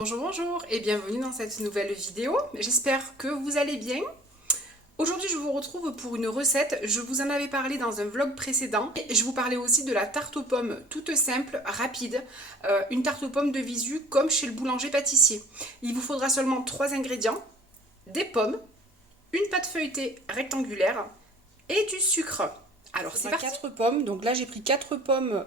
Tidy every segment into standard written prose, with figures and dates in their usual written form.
Bonjour et bienvenue dans cette nouvelle vidéo. J'espère que vous allez bien. Aujourd'hui, je vous retrouve pour une recette. Je vous en avais parlé dans un vlog précédent. Et je vous parlais aussi de la tarte aux pommes toute simple, rapide. Une tarte aux pommes de visu comme chez le boulanger-pâtissier. Il vous faudra seulement 3 ingrédients. Des pommes, une pâte feuilletée rectangulaire et du sucre. Alors c'est parti. 4 pommes, donc là j'ai pris 4 pommes,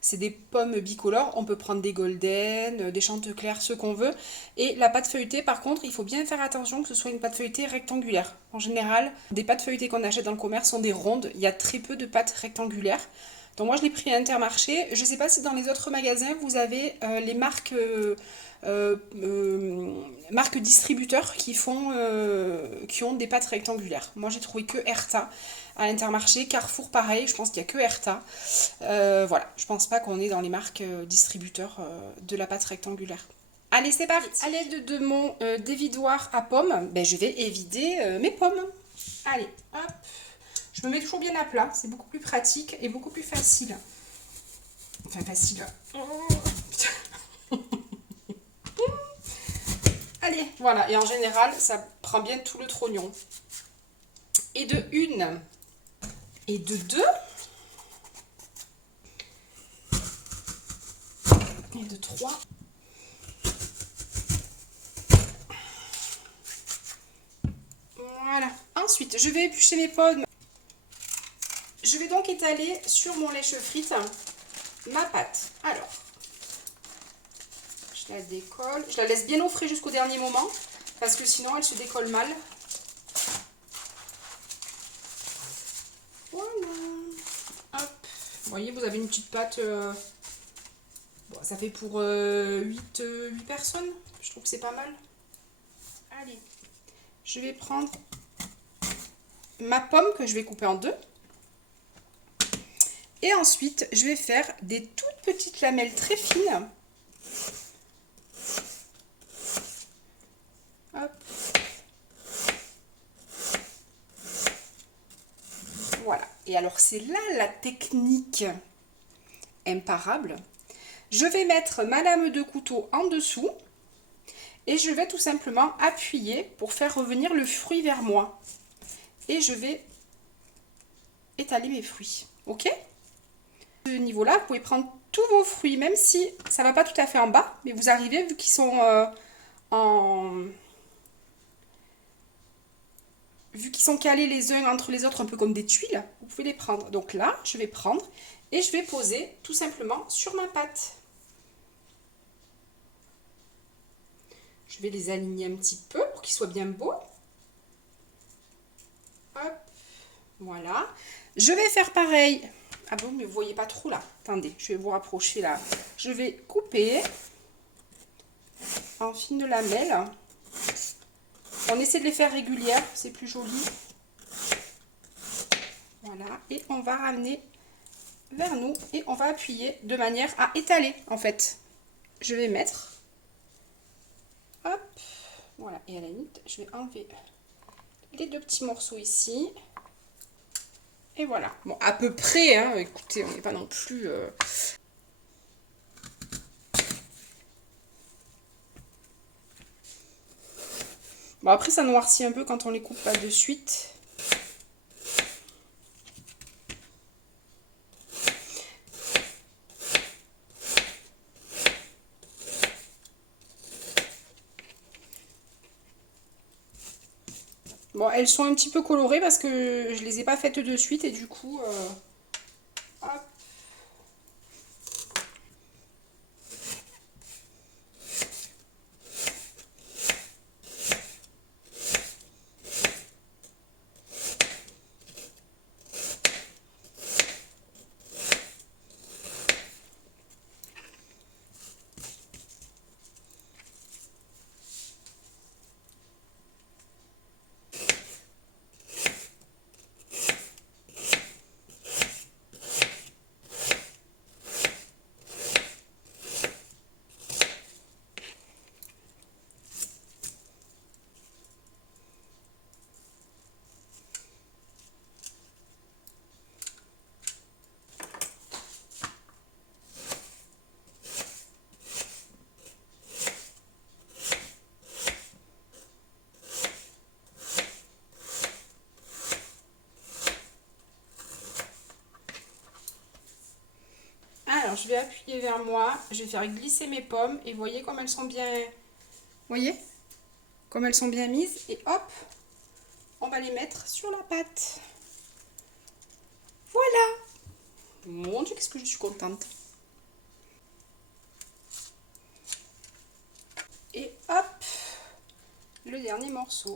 c'est des pommes bicolores, on peut prendre des golden, des chantecler, ce qu'on veut. Et la pâte feuilletée par contre, il faut bien faire attention que ce soit une pâte feuilletée rectangulaire. En général, des pâtes feuilletées qu'on achète dans le commerce sont des rondes, il y a très peu de pâtes rectangulaires. Donc moi je l'ai pris à Intermarché, je ne sais pas si dans les autres magasins vous avez les marques... marques distributeurs qui ont des pâtes rectangulaires. Moi j'ai trouvé que Erta à Intermarché, Carrefour pareil, je pense qu'il n'y a que Erta. Voilà, je pense pas qu'on est dans les marques distributeurs de la pâte rectangulaire. Allez, c'est parti. À l'aide de mon dévidoir à pommes, je vais évider mes pommes. Allez, hop. Je me mets toujours bien à plat, c'est beaucoup plus pratique et beaucoup plus facile. Enfin facile. Allez, voilà, et en général, ça prend bien tout le trognon. Et de une, et de deux, et de trois. Voilà. Ensuite, je vais éplucher mes pommes. Je vais donc étaler sur mon lèche-frite ma pâte. Alors, je la décolle. Je la laisse bien au frais jusqu'au dernier moment, parce que sinon elle se décolle mal. Voilà. Hop. Vous voyez, vous avez une petite pâte. Bon, ça fait pour 8 personnes. Je trouve que c'est pas mal. Allez. Je vais prendre ma pomme que je vais couper en deux. Et ensuite, je vais faire des toutes petites lamelles très fines. Hop. Voilà. Et alors, c'est là la technique imparable. Je vais mettre ma lame de couteau en dessous et je vais tout simplement appuyer pour faire revenir le fruit vers moi. Et je vais étaler mes fruits. Ok ? À ce niveau-là, vous pouvez prendre tous vos fruits, même si ça ne va pas tout à fait en bas, mais vous arrivez, vu qu'ils sont vu qu'ils sont calés les uns entre les autres, un peu comme des tuiles, vous pouvez les prendre. Donc là, je vais prendre et je vais poser tout simplement sur ma pâte. Je vais les aligner un petit peu pour qu'ils soient bien beaux. Hop, voilà. Je vais faire pareil. Ah bon, mais vous voyez pas trop là. Attendez, je vais vous rapprocher là. Je vais couper en fines lamelles. On essaie de les faire régulières, c'est plus joli. Voilà, et on va ramener vers nous et on va appuyer de manière à étaler en fait. Je vais mettre, hop, voilà, et à la limite, je vais enlever les deux petits morceaux ici. Et voilà, bon, à peu près, hein, écoutez, on n'est pas non plus... Bon, après, ça noircit un peu quand on les coupe pas de suite. Bon, elles sont un petit peu colorées parce que je les ai pas faites de suite et du coup... hop. je vais appuyer vers moi, je vais faire glisser mes pommes et voyez comme elles sont bien... Voyez? Comme elles sont bien mises et hop, on va les mettre sur la pâte. Voilà! Mon Dieu, qu'est-ce que je suis contente! Et hop, le dernier morceau.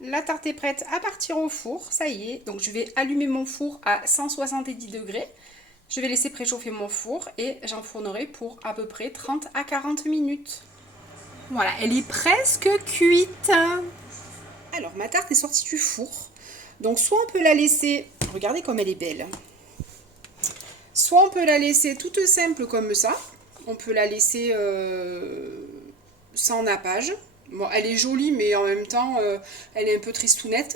La tarte est prête à partir au four, ça y est. Donc je vais allumer mon four à 170 degrés. Je vais laisser préchauffer mon four et j'enfournerai pour à peu près 30 à 40 minutes. Voilà, elle est presque cuite. Alors ma tarte est sortie du four. Donc soit on peut la laisser, regardez comme elle est belle. Soit on peut la laisser toute simple comme ça. On peut la laisser sans nappage. Bon, elle est jolie, mais en même temps, elle est un peu tristounette.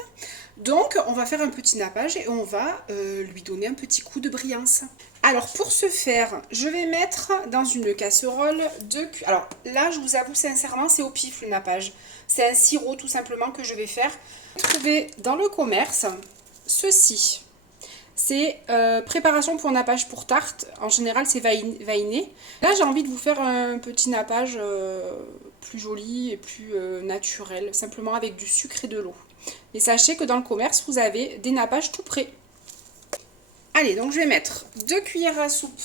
Donc, on va faire un petit nappage et on va lui donner un petit coup de brillance. Alors, pour ce faire, je vais mettre dans une casserole de... Alors, là, je vous avoue sincèrement, c'est au pif le nappage. C'est un sirop, tout simplement, que je vais faire. Trouver dans le commerce ceci. C'est préparation pour nappage pour tarte. En général, c'est vainé. Là, j'ai envie de vous faire un petit nappage plus joli et plus naturel, simplement avec du sucre et de l'eau. Et sachez que dans le commerce, vous avez des nappages tout prêts. Allez, donc je vais mettre 2 cuillères à soupe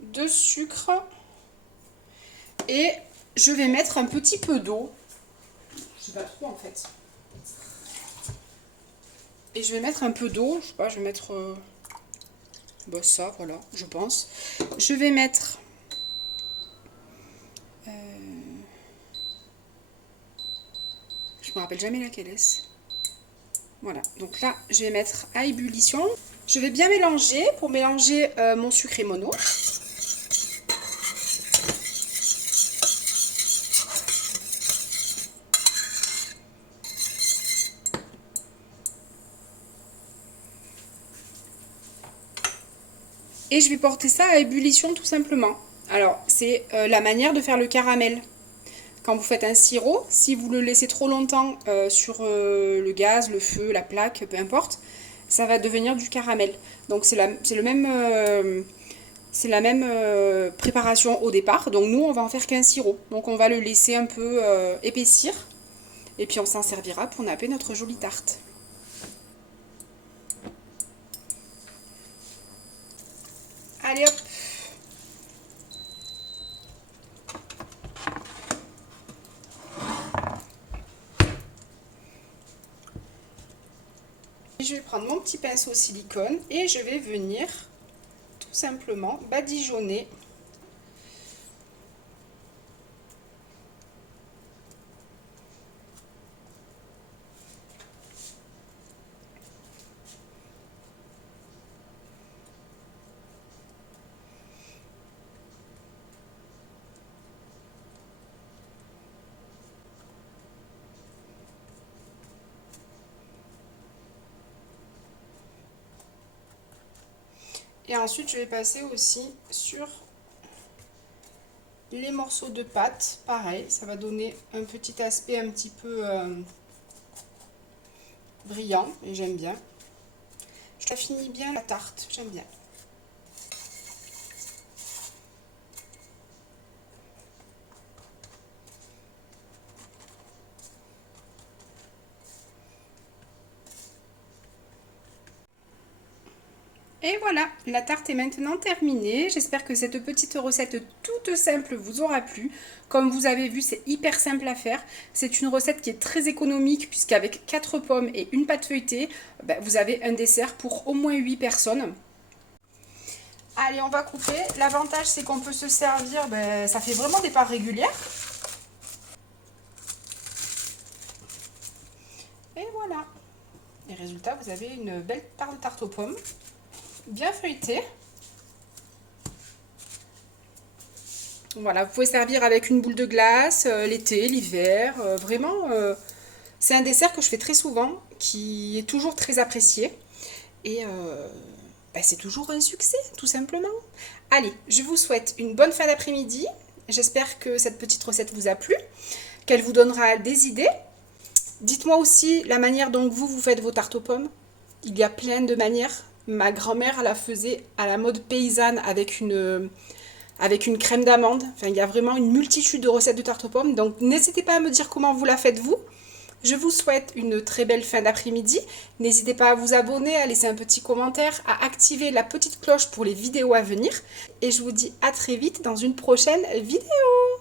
de sucre et je vais mettre un petit peu d'eau. Je sais pas trop en fait. Et je vais mettre un peu d'eau, je sais pas, je vais mettre ça, voilà, je pense. Je vais mettre je me rappelle jamais laquelle est-ce. Voilà, donc là, je vais mettre à ébullition. Je vais bien mélanger pour mélanger mon sucre et mon eau. Et je vais porter ça à ébullition tout simplement. Alors, c'est la manière de faire le caramel. Quand vous faites un sirop, si vous le laissez trop longtemps sur le gaz, le feu, la plaque, peu importe, ça va devenir du caramel. Donc c'est la même préparation au départ. Donc nous, on va en faire qu'un sirop. Donc on va le laisser un peu épaissir. Et puis on s'en servira pour napper notre jolie tarte. Allez hop! Je vais prendre mon petit pinceau silicone et je vais venir tout simplement badigeonner et ensuite je vais passer aussi sur les morceaux de pâte, pareil, ça va donner un petit aspect un petit peu brillant et j'aime bien. Ça finit bien la tarte, j'aime bien. Et voilà, la tarte est maintenant terminée. J'espère que cette petite recette toute simple vous aura plu. Comme vous avez vu, c'est hyper simple à faire. C'est une recette qui est très économique puisqu'avec 4 pommes et une pâte feuilletée, vous avez un dessert pour au moins 8 personnes. Allez, on va couper. L'avantage, c'est qu'on peut se servir, ça fait vraiment des parts régulières. Et voilà. Et résultat, vous avez une belle part de tarte aux pommes. Bien feuilleté. Voilà, vous pouvez servir avec une boule de glace, l'été, l'hiver, vraiment, c'est un dessert que je fais très souvent, qui est toujours très apprécié, et c'est toujours un succès, tout simplement. Allez, je vous souhaite une bonne fin d'après-midi, j'espère que cette petite recette vous a plu, qu'elle vous donnera des idées. Dites-moi aussi la manière dont vous faites vos tartes aux pommes. Il y a plein de manières Ma grand-mère la faisait à la mode paysanne avec une crème d'amande. Enfin, il y a vraiment une multitude de recettes de tarte aux pommes. Donc, n'hésitez pas à me dire comment vous la faites vous. Je vous souhaite une très belle fin d'après-midi. N'hésitez pas à vous abonner, à laisser un petit commentaire, à activer la petite cloche pour les vidéos à venir. Et je vous dis à très vite dans une prochaine vidéo.